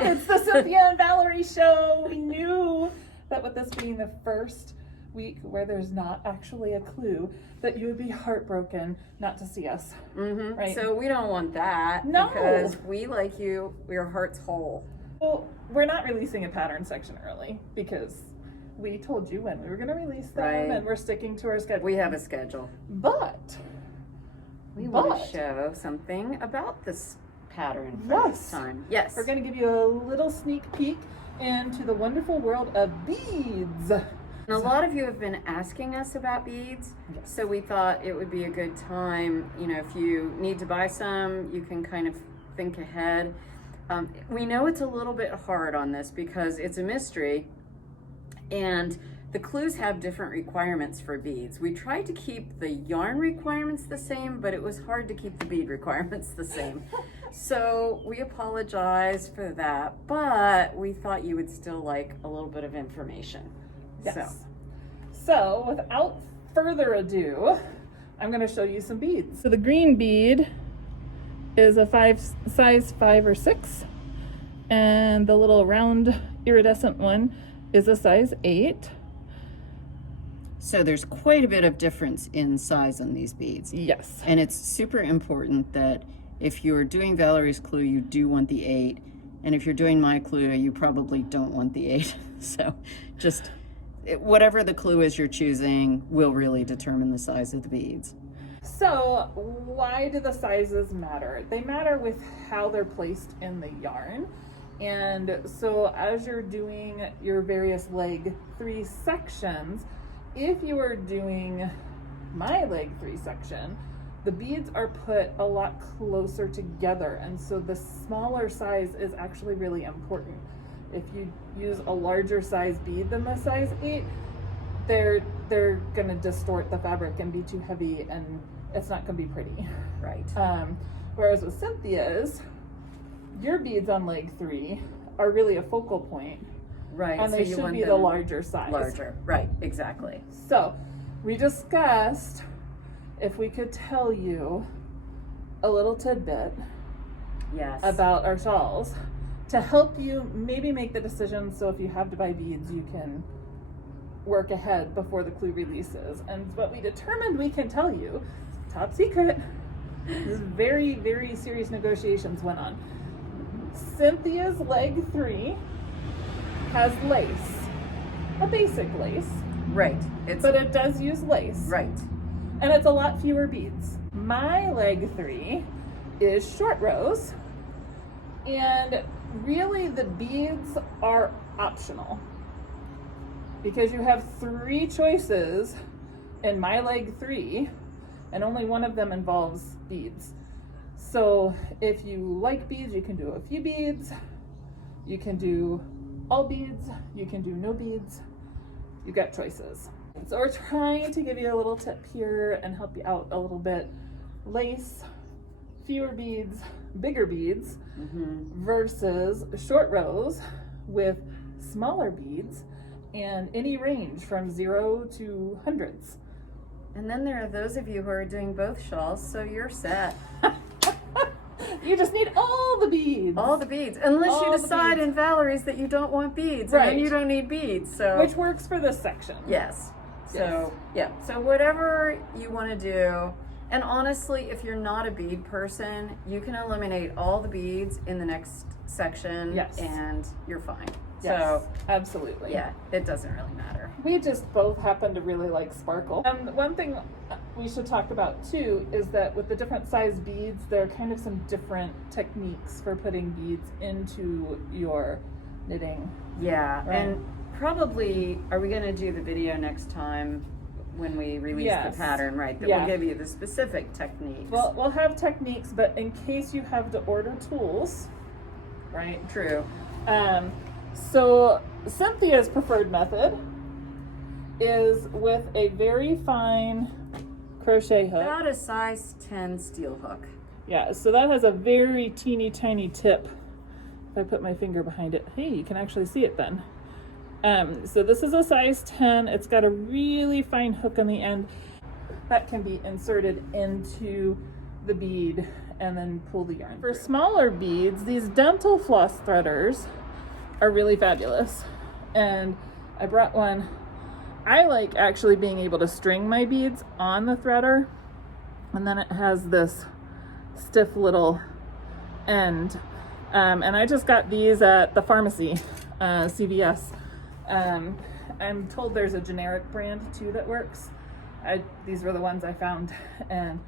It's the Cynthia and Valerie show. We knew that with this being the first week where there's not actually a clue, that you would be heartbroken not to see us. Right? So we don't want that. No. Because we like you, your heart's whole. Well, we're not releasing a pattern section early because we told you when we were going to release them, Right. and we're sticking to our schedule. We have a schedule. But we want to show something about this pattern for Yes. this time. Yes. we're going to give you a little sneak peek into the wonderful world of beads. And a lot of you have been asking us about beads, Yes. so we thought it would be a good time, you know, if you need to buy some, you can kind of think ahead. We know it's a little bit hard on this because it's a mystery, and the clues have different requirements for beads. We tried to keep the yarn requirements the same, but it was hard to keep the bead requirements the same. So we apologize for that, but we thought you would still like a little bit of information. Yes. So without further ado, I'm going to show you some beads. So the green bead is a size 5 or 6, and the little round iridescent one is a size 8. So there's quite a bit of difference in size on these beads. Yes. And it's super important that if you're doing Valerie's clue, you do want the 8. And if you're doing my clue, you probably don't want the 8. So just whatever the clue is you're choosing will really determine the size of the beads. So why do the sizes matter? They matter with how they're placed in the yarn. And so as you're doing your various leg 3 sections, if you are doing my leg 3 section, the beads are put a lot closer together, and so the smaller size is actually really important. If you use a larger size bead than the size 8, they're gonna distort the fabric and be too heavy, and it's not gonna be pretty. Right. Whereas with Cynthia's, your beads on leg 3 are really a focal point. Right. And so they you should want be the them larger size. larger. Right, exactly. So we discussed if we could tell you a little tidbit Yes. about our shawls to help you maybe make the decision, so if you have to buy beads, you can work ahead before the clue releases. And what we determined we can tell you, top secret, this very, very serious negotiations went on. Cynthia's leg 3 has lace, a basic lace, Right. It's but it does use lace. right. And it's a lot fewer beads. My leg 3 is short rows, and really the beads are optional because you have 3 choices in my leg 3, and only one of them involves beads. So if you like beads, you can do a few beads, you can do all beads, you can do no beads. You got choices. So we're trying to give you a little tip here and help you out a little bit. Lace, fewer beads, bigger beads, versus short rows with smaller beads and any range from 0 to hundreds. And then there are those of you who are doing both shawls, so you're set. You just need all the beads. All the beads, unless All you the decide beads. in Valerie's that you don't want beads, and Right. then you don't need beads. So Which works for this section. yes. So yeah. So whatever you want to do, and honestly, if you're not a bead person, you can eliminate all the beads in the next section, Yes. and you're fine. Yes, So absolutely. yeah, it doesn't really matter. We just both happen to really like sparkle. One thing we should talk about too is that with the different size beads, there are kind of some different techniques for putting beads into your knitting. Yeah, Right. and probably, are we going to do the video next time when we release Yes. the pattern, right? That Yeah. will give you the specific techniques. Well, we'll have techniques, but in case you have to order tools, right? True. So Cynthia's preferred method is with a very fine crochet hook. About a size 10 steel hook. Yeah, so that has a very teeny tiny tip. If I put my finger behind it, hey, you can actually see it then. So this is a size 10. It's got a really fine hook on the end that can be inserted into the bead and then pull the yarn. For smaller beads, these dental floss threaders are really fabulous. And I brought one. I like actually being able to string my beads on the threader, and then it has this stiff little end. And I just got these at the pharmacy, CVS. I'm told there's a generic brand too that works. These were the ones I found, and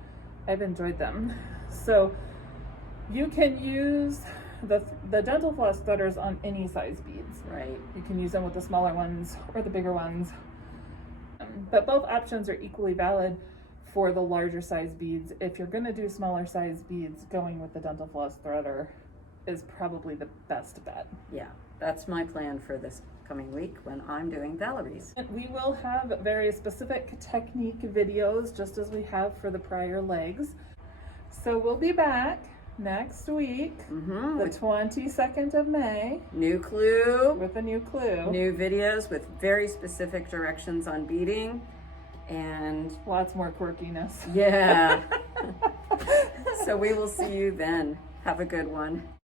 I've enjoyed them. So you can use the dental floss threaders on any size beads. Right. You can use them with the smaller ones or the bigger ones. But both options are equally valid for the larger size beads. If you're going to do smaller size beads, going with the dental floss threader is probably the best bet. Yeah, that's my plan for this coming week when I'm doing Valerie's. And we will have very specific technique videos just as we have for the prior legs. So we'll be back next week, the 22nd of May. New clue. With a new clue. New videos with very specific directions on beading and lots more quirkiness. Yeah. So we will see you then. Have a good one.